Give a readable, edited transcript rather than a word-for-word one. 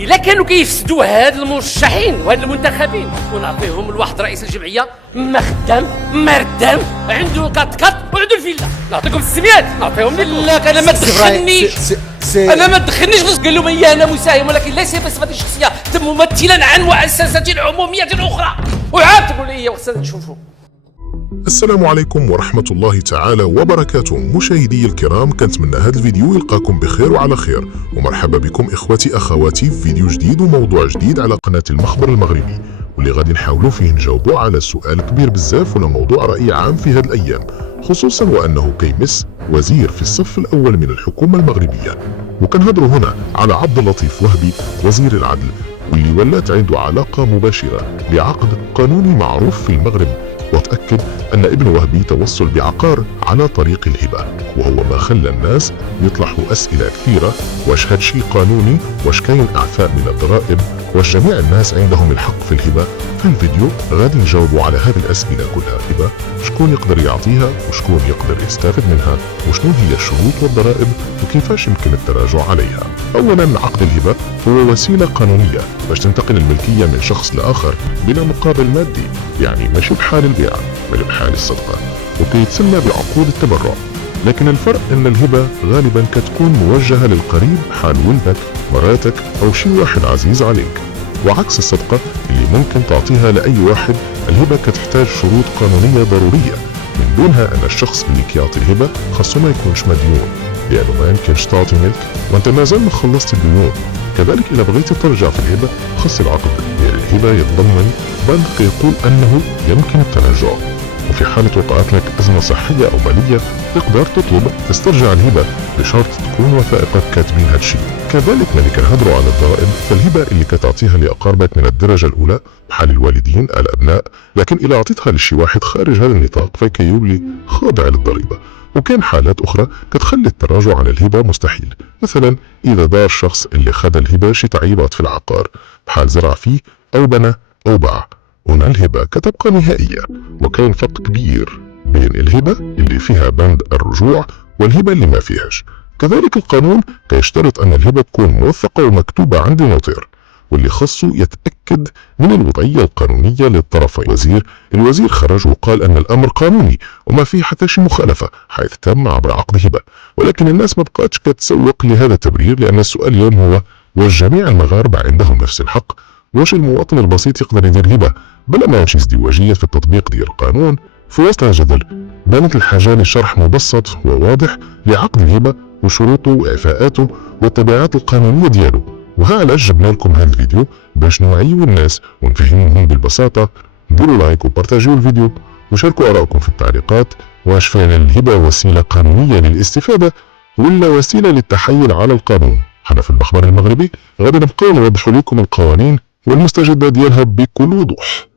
الا كانوا كيفسدوا هاد المرشحين وهاد المنتخبين ونعطيهم لواحد رئيس الجمعيه ما خدام ما ردام، عنده كات وعنده الفيلا، نعطيكم السميات نعطيهم لكم. لا انا ما تدخلنيش، انا ما تدخلنيش. قال لهم ايه انا مساهم، ولكن ليس بصفتي الشخصيه، تم ممثلا عن مؤسسه عموميه اخرى، وعاد تقول لي وخصنا نشوفوا. السلام عليكم ورحمة الله تعالى وبركاته. مشاهدي الكرام، كنتمنى هذا الفيديو يلقاكم بخير وعلى خير، ومرحبا بكم إخوتي أخواتي في فيديو جديد وموضوع جديد على قناة المخبر المغربي، واللي غادي نحاولوا فيه نجاوبوا على سؤال كبير بزاف ولا موضوع رأي عام في هذه الأيام، خصوصا وأنه كيمس وزير في الصف الأول من الحكومة المغربية. وكنهضروا هنا على عبد اللطيف وهبي وزير العدل، واللي ولات عنده علاقة مباشرة بعقد قانوني معروف في المغرب، وتأكد أن ابن وهبي توصل بعقار على طريق الهبة، وهو ما خلى الناس يطرحوا أسئلة كثيرة: واش هاد شي قانوني؟ واش كاين إعفاء من الضرائب؟ واش جميع الناس عندهم الحق في الهبة؟ في الفيديو غادي نجاوبوا على هذه الأسئلة كلها. هبة شكون يقدر يعطيها، وشكون يقدر يستفد منها، وشنو هي الشروط والضرائب، وكيفاش يمكن التراجع عليها. أولا، عقد الهبة هو وسيلة قانونية باش تنتقل الملكية من شخص لآخر بلا مقابل مادي، يعني ماشي بحال البيع بل بحال الصدقة، وكيتسمى بعقود التبرع. لكن الفرق ان الهبة غالبا كتكون موجهة للقريب بحال ولدك، مراتك او شي واحد عزيز عليك، وعكس الصدقة اللي ممكن تعطيها لأي واحد. الهبة كتحتاج شروط قانونية ضرورية، من بينها ان الشخص اللي كيعطي الهبة خاصو ما يكونش مديون، لانه ما يمكنش تعطي ملك وانت مازال ما خلصت الديون. كذلك اذا بغيتي ترجع في الهبة خاص العقد ديال الهبة يتضمن بند يقول انه يمكن التراجع، وفي حالة وقعت لك أزمة صحية أو مالية تقدر تطلب تسترجع الهبة بشرط تكون وثائقك كاتبين هادشي. كذلك ملي كنهضروا على الضرائب، فالهبة اللي كتعطيها لأقاربك من الدرجة الأولى بحال الوالدين الأبناء، لكن إلا عطيتها لشي واحد خارج هذا النطاق فكيولي خاضع للضريبة. وكان حالات أخرى كتخلي التراجع عن الهبة مستحيل، مثلا إذا دار الشخص اللي خد الهبة شي تعيبات في العقار بحال زرع فيه أو بنى أو باع، هنا الهبة كتبقى نهائية. وكاين فرق كبير بين الهبة اللي فيها بند الرجوع والهبة اللي ما فيهاش. كذلك القانون كيشترط أن الهبة تكون موثقة ومكتوبة عند نوتير، واللي خصو يتأكد من الوضعية القانونية للطرفين. الوزير خرج وقال أن الأمر قانوني وما فيه حتى شي مخالفة حيث تم عبر عقد هبة، ولكن الناس ما بقاتش كتسوق لهذا التبرير، لأن السؤال اليوم هو: واش جميع المغاربة عندهم نفس الحق؟ واش المواطن البسيط يقدر يدير هبة بلا ما شي ازدواجية في التطبيق ديال القانون؟ في وسط الجدل بانت الحاجة لشرح مبسط وواضح لعقد الهبة وشروطه وإعفاءاته والتبعات القانونية ديالو، وها علاش جبنا لكم هذا الفيديو باش نوعيو الناس ونفهموهم بالبساطة. ديروا لايك وبارتاجيو الفيديو وشاركوا آراءكم في التعليقات. واش فعلا الهبة وسيلة قانونية للاستفادة ولا وسيلة للتحايل على القانون؟ حنا في المخبر المغربي غادي نبقاو نوضحوا لكم القوانين والمستجدات ديالها بكل وضوح.